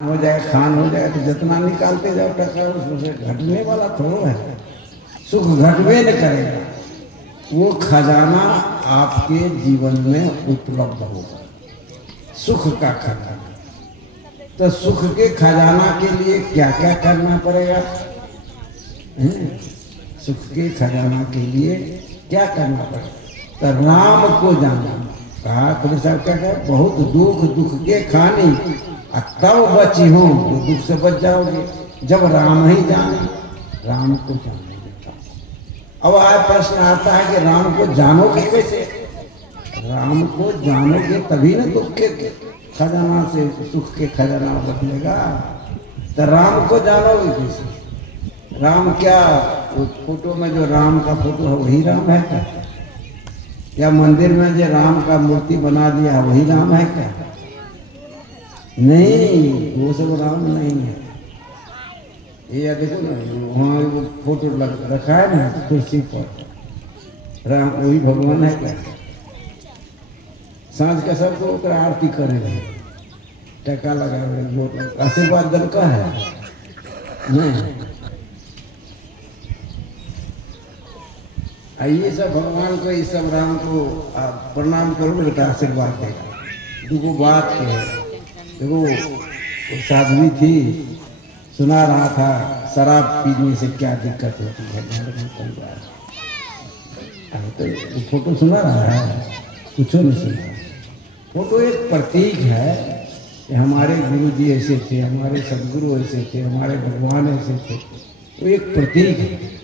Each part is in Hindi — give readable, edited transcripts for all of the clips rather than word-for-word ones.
हो जाए, खान हो जाए तो जितना निकालते जाओ टका उसमें से घटने वाला थोड़ा है। सुख घटवे न करेगा, वो खजाना आपके जीवन में उपलब्ध होगा, सुख का खजाना। तो सुख के खजाना के लिए क्या क्या करना पड़ेगा? सुख के खजाना के लिए क्या करना पड़ेगा? तो राम को जाना। कहा कबीर साहब क्या कहा? बहुत दुख दुख के खानी तब बची हूँ, वो दुख से बच जाओगे जब राम ही जाने, राम को जाने देता। अब आज प्रश्न आता है कि राम को जानोगे कैसे? राम को जानोगे तभी ना दुख के खजाना से सुख के खजाना बदलेगा। तो राम को जानोगे कैसे? राम क्या उस फोटो में जो राम का फोटो है वही राम है क्या? या मंदिर में जो राम का मूर्ति बना दिया है वही राम है क्या? नहीं, वो सब राम नहीं है। ये देखो ना, वहाँ वो फोटो रखा है ना कुर्सी पर, राम वही भगवान है क्या? सांझ का सब तो आरती करे रहे, टका लगा रहे, आशीर्वाद दल का है नहीं। ये सब भगवान को, ये सब राम को आप प्रणाम करो बेटा, आशीर्वाद देगा। देखो बात है, देखो वो साध्वी थी, सुना रहा था शराब पीने से क्या दिक्कत होती है घर में परिवार। तो फोटो सुना रहा है, कुछ नहीं सुना। फोटो एक प्रतीक है कि हमारे गुरु जी ऐसे थे, हमारे सदगुरु ऐसे थे, हमारे भगवान ऐसे थे। वो एक प्रतीक है।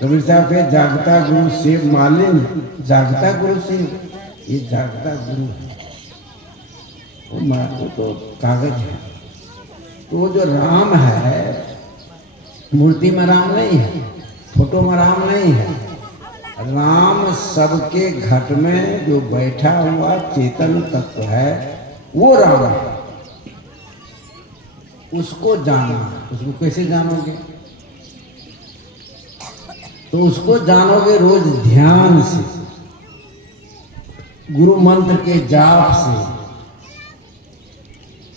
कबीर साहब के जागता गुरु शिव मालिन, जागता गुरु शिव, ये जागता गुरु है। वो तो कागज है। तो वो जो राम है, मूर्ति में राम नहीं है, फोटो में राम नहीं है। राम सबके घट में जो बैठा हुआ चेतन तत्व है, वो राम है। उसको जानना, उसको कैसे जानोगे? तो उसको जानोगे रोज ध्यान से, गुरु मंत्र के जाप से,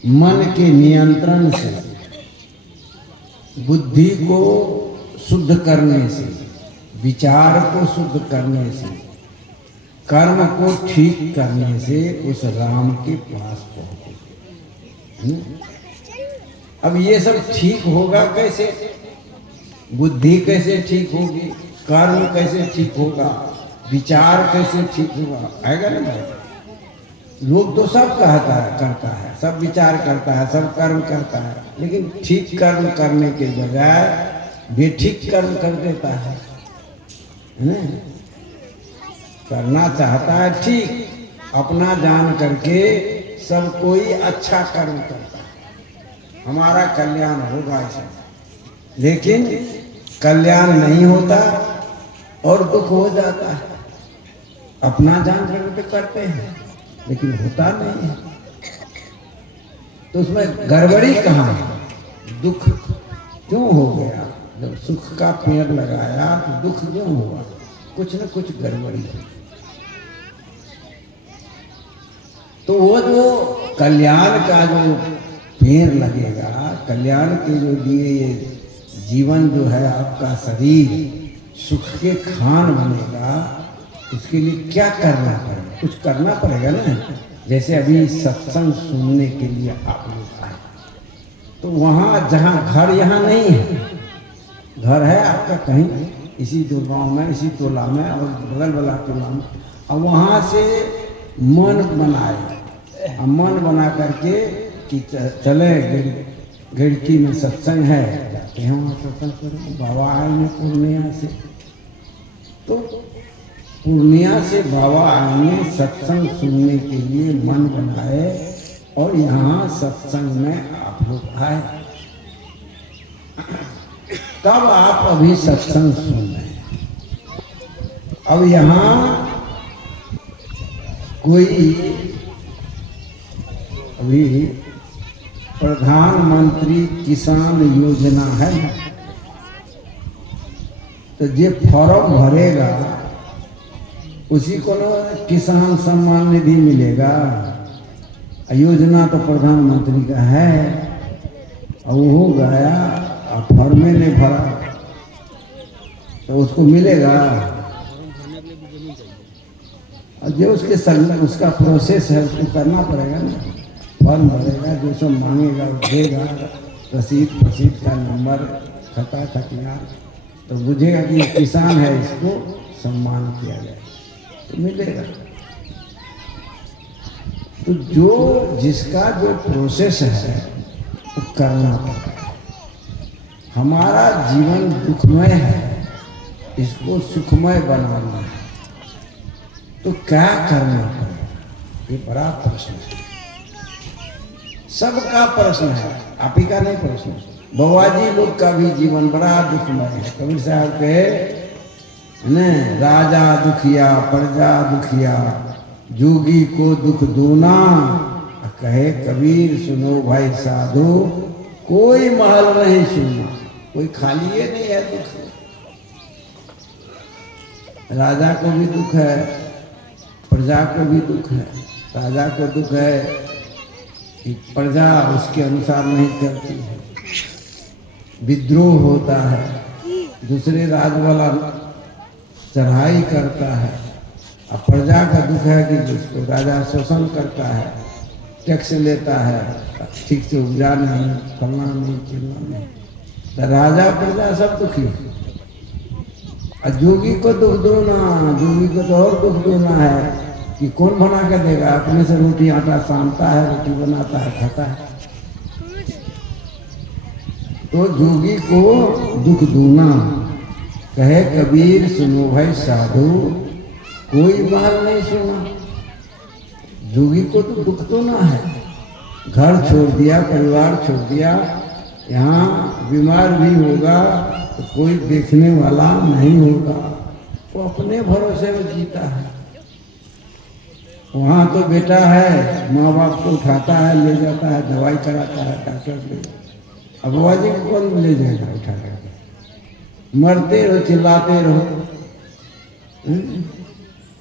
मन के नियंत्रण से, बुद्धि को शुद्ध करने से, विचार को शुद्ध करने से, कर्म को ठीक करने से उस राम के पास पहुंचोगे। अब ये सब ठीक होगा कैसे? बुद्धि कैसे ठीक होगी? कर्म कैसे ठीक होगा? विचार कैसे ठीक होगा? आएगा ना भाई? लोग तो सब करता है, सब विचार करता है, सब कर्म करता है, लेकिन ठीक कर्म करने के बजाय बेठीक कर्म कर देता है। करना चाहता है ठीक, अपना जान करके सब कोई अच्छा कर्म करता है, हमारा कल्याण होगा ऐसा। लेकिन कल्याण नहीं होता और दुख हो जाता है। अपना जान करके करते हैं लेकिन होता नहीं है। तो उसमें गड़बड़ी कहाँ है? दुख क्यों हो गया? जब सुख का पेड़ लगाया तो दुख क्यों हुआ? कुछ न कुछ गड़बड़ी है। तो वो जो कल्याण का जो पेड़ लगेगा, कल्याण के जो दिए जीवन जो है, आपका शरीर सुख के खान बनेगा, उसके लिए क्या करना पड़ेगा? कुछ करना पड़ेगा ना। जैसे अभी सत्संग सुनने के लिए आप लोग आए, तो वहाँ जहाँ घर यहाँ नहीं है, घर है आपका कहीं इसी दो गांव में, इसी टोला में और बगल वाला टोला में, और वहाँ से मन बनाए, मन बना करके कि चले घिड़की में सत्संग है, जाते हैं वहाँ सत्संग करें। बाबा आएंगे पूर्णिया से, तो पूर्णिया से बाबा आएंगे सत्संग सुनने के लिए मन बनाए, और यहाँ सत्संग में आप लोग आए, तब आप अभी सत्संग सुन रहे हैं। अब यहाँ कोई अभी प्रधानमंत्री किसान योजना है, तो जे फॉर्म भरेगा उसी को ना किसान सम्मान निधि मिलेगा। योजना तो प्रधानमंत्री का है और वो गया और फॉर्मे ने भरा तो उसको मिलेगा। और जो उसके संग उसका प्रोसेस है उसको करना पड़ेगा ना, फॉर्म भरेगा, जो सब मांगेगा देगा, रसीद का नंबर, खता खतियाँ, तो बुझेगा कि ये किसान है, इसको सम्मान किया जाए तो मिलेगा। तो जो जिसका जो प्रोसेस है वो करना पड़ता है। हमारा जीवन दुखमय है, इसको सुखमय बनाना है, तो क्या करना पड़ेगा? ये बड़ा प्रश्न है, सबका प्रश्न है, आप ही का नहीं प्रश्न। बवाजी लोग का भी जीवन बड़ा दुखमय है। कबीर साहब कहे न, राजा दुखिया प्रजा दुखिया, जोगी को दुख दूना। कहे कबीर सुनो भाई साधु, कोई महल नहीं सुनना, कोई खाली ये नहीं है दुख। राजा को भी दुख है, प्रजा को भी दुख है। राजा को दुख है कि प्रजा उसके अनुसार नहीं चलती है, विद्रोह होता है, दूसरे राज वाला चढ़ाई करता है। अब प्रजा का दुख है कि उसको राजा शोषण करता है, टैक्स लेता है, ठीक से उपजा नहीं, फलना नहीं, चिलना नहीं। तो राजा प्रजा सब दुखी है। और जोगी को दुख दूना, जोगी को तो और दुख दूना है कि कौन बना के देगा, अपने से रोटी आटा सानता है, रोटी बनाता है, खाता है। तो जोगी को दुख दूना। कहे कबीर सुनो भाई साधु, कोई महल नहीं सुना। जोगी को तो दुख तो ना है, घर छोड़ दिया, परिवार छोड़ दिया, यहाँ बीमार भी होगा तो कोई देखने वाला नहीं होगा, वो अपने भरोसे में जीता है। वहाँ तो बेटा है, माँ बाप को उठाता है, ले जाता है, दवाई कराता है, डॉक्टर ले। अब बाबाजी को कौन ले जाएगा उठा करके? मरते रहो, चिल्लाते रहो,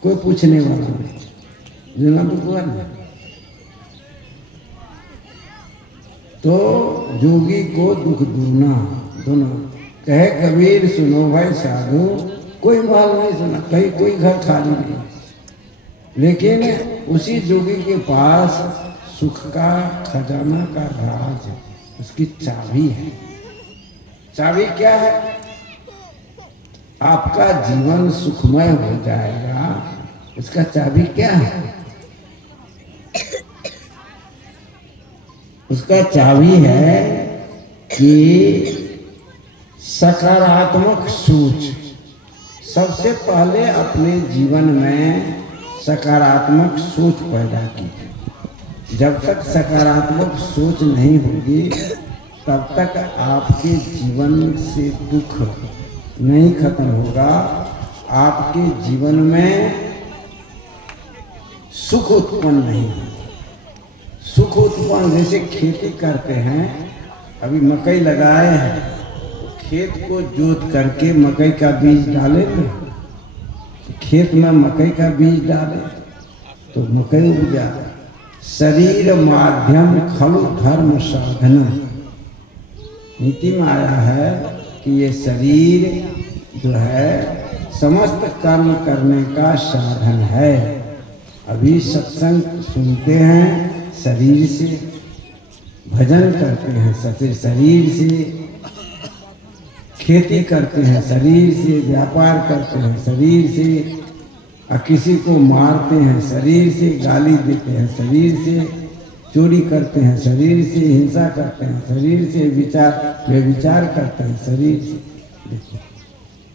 कोई पूछने वाला नहीं, जीना तो हुआ नहीं। तो जोगी को दुख दूना दोनों। कहे कबीर सुनो भाई साधु, कोई माल नहीं सुना, कहीं कोई घर खाली नहीं, लेकिन उसी जोगी के पास सुख का खजाना का राज है, उसकी चाबी है। चाबी क्या है? आपका जीवन सुखमय हो जाएगा, उसका चाबी क्या है? उसका चाबी है कि सकारात्मक सोच। सबसे पहले अपने जीवन में सकारात्मक सोच पैदा कीजिए। जब तक सकारात्मक सोच नहीं होगी तब तक आपके जीवन से दुख नहीं खत्म होगा, आपके जीवन में सुख उत्पन्न नहीं होगा। सुख उत्पन्न, जैसे खेती करते हैं, अभी मकई लगाए हैं, खेत को जोत करके मकई का बीज डाले थे, खेत में मकई का बीज डाले तो मकई उपजा। शरीर माध्यम खलु धर्म साधन, नीति में आया है कि ये शरीर जो है समस्त कर्म करने का साधन है। अभी सत्संग सुनते हैं शरीर से, भजन करते हैं शरीर से, खेती करते हैं शरीर से, व्यापार करते हैं शरीर से, और किसी को मारते हैं शरीर से, गाली देते हैं शरीर से, चोरी करते हैं शरीर से, हिंसा करते हैं शरीर से, विचार करते हैं शरीर से। देखो,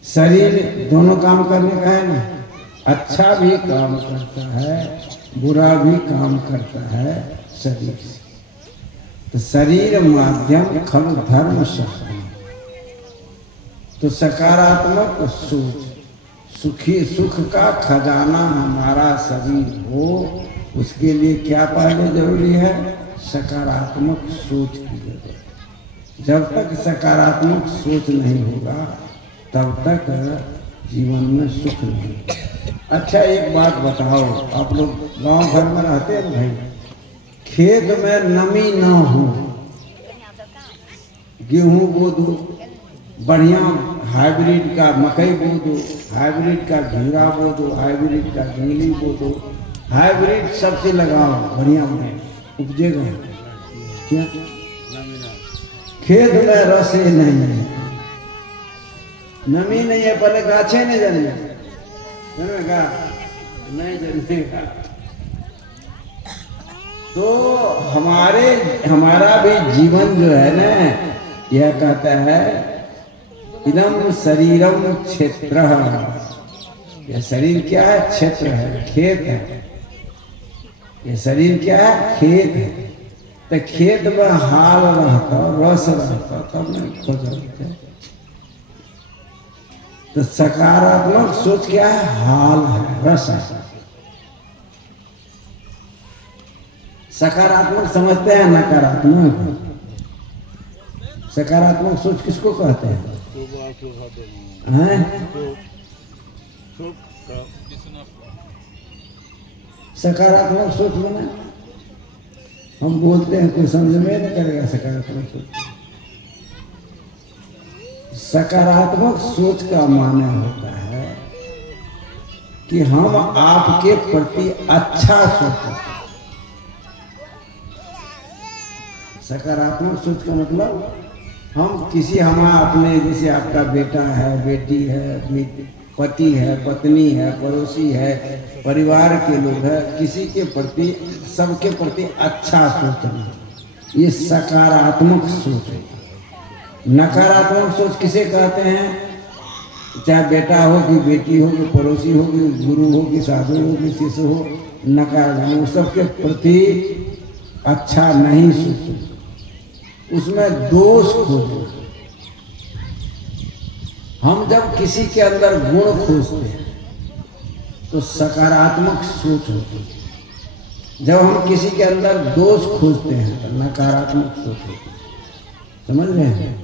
शरीर दोनों काम करने का है ना, अच्छा भी काम करता है, बुरा भी काम करता है शरीर से। तो शरीर माध्यम खल धर्म साधन। तो सकारात्मक सोच, सुख का खजाना हमारा शरीर हो, उसके लिए क्या पहले जरूरी है? सकारात्मक सोच की जरूरत। जब तक सकारात्मक सोच नहीं होगा तब तक जीवन में सुख नहीं। अच्छा, एक बात बताओ, आप लोग गांव घर में रहते हैं भाई, खेत में नमी ना हो, गेहूं बो दो, बढ़िया हाइब्रिड का मकई बो दो, हाइब्रिड का घिरा बो दो, हाइब्रिड का झिंगली बो दो, हाइब्रिड सबसे लगाओ, बढ़िया उपजेगा। क्या खेत में रस नहीं है, नमी नहीं है, पहले गाछे नहीं जन्मेगा, नहीं जन्मेगा। तो हमारा भी जीवन जो है ना, यह कहता है इदम शरीरम क्षेत्र। यह शरीर क्या है? क्षेत्र है, खेत है। यह शरीर क्या है? खेत है। तो खेत में हाल रहता, रस रहता, तब नहीं खोजते। तो सकारात्मक सोच क्या है? हाल है, रस है। सकारात्मक समझते हैं, नकारात्मक। सकारात्मक सोच किसको कहते हैं? सकारात्मक सोच बना, हम बोलते हैं कोई समझ में नहीं करेगा सकारात्मक सोच। सकारात्मक सोच का माने होता है कि हम आपके प्रति अच्छा सोचें। सकारात्मक सोच का मतलब हम किसी अपने, जैसे आपका बेटा है, बेटी है, पति है, पत्नी है, पड़ोसी है, परिवार के लोग हैं, किसी के प्रति, सबके प्रति अच्छा सोचना, ये सकारात्मक सोच है। नकारात्मक सोच किसे कहते हैं? चाहे बेटा हो कि बेटी हो कि पड़ोसी हो कि गुरु हो कि साधु हो कि शिष्य हो, नकारात्मक सबके प्रति अच्छा नहीं सोचो, उसमें दोष खोजो। हम जब किसी के अंदर गुण खोजते हैं तो सकारात्मक सोच होती है। जब हम किसी के अंदर दोष खोजते हैं तो नकारात्मक सोच होती है। समझ रहे हैं?